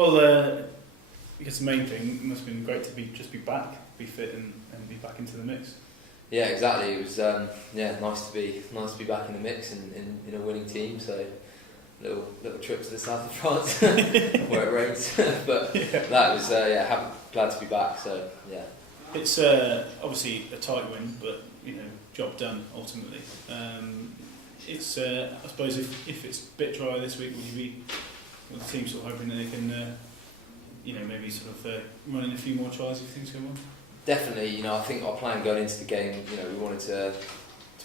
Well, I guess the main thing must have been great to be back, be fit and be back into the mix. Yeah, exactly. It was nice to be back in the mix and in a winning team. So little trip to the south of France where it rains, but that was glad to be back. So yeah, it's obviously a tight win, but job done ultimately. It's I suppose if it's a bit drier this week, would the team sort of hoping that they can maybe sort of run in a few more tries if things go well? Definitely. I think our plan going into the game, we wanted to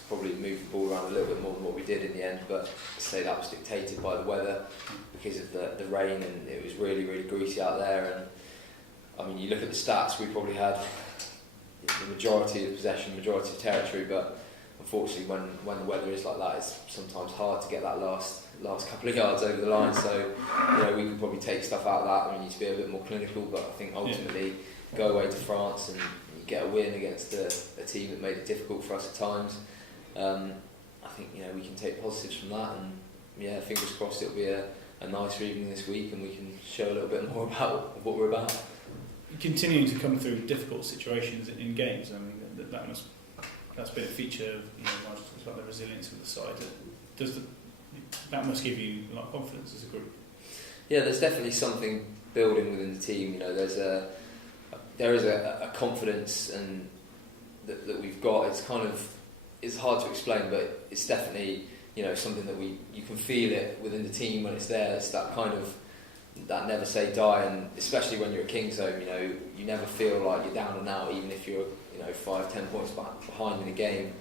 probably move the ball around a little bit more than what we did in the end, but say that was dictated by the weather because of the rain, and it was really, really greasy out there. And I mean, you look at the stats, we probably had the majority of possession, majority of territory, but unfortunately when the weather is like that, it's sometimes hard to get that last couple of yards over the line. So we could probably take stuff out of that. We need to be a bit more clinical, but I think ultimately go away to France and you get a win against a team that made it difficult for us at times. I think we can take positives from that, and fingers crossed it'll be a nicer evening this week and we can show a little bit more about what we're about. Continuing to come through difficult situations in games, I mean that's been a feature of Nigel talks about the resilience of the side. That must give you a lot of confidence as a group. Yeah, there's definitely something building within the team. There is a confidence and that we've got. It's hard to explain, but it's definitely something that you can feel it within the team when it's there. It's that kind of that never say die, and especially when you're at King's Home, you never feel like you're down and out, even if you're 5-10 points behind in a game.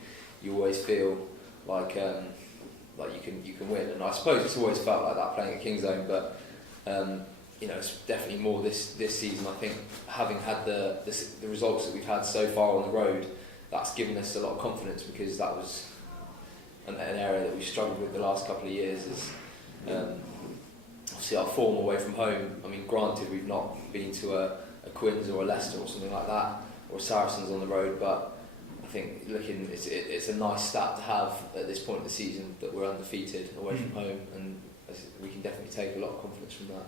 You always feel like you can win, and I suppose it's always felt like that playing at King's Home, but it's definitely more this season. I think having had the results that we've had so far on the road, that's given us a lot of confidence, because that was an area that we struggled with the last couple of years. Is obviously our form away from home. I mean, granted, we've not been to a Quins or a Leicester or something like that, or Saracens on the road, but I think it's a nice stat to have at this point in the season that we're undefeated away from home, and we can definitely take a lot of confidence from that.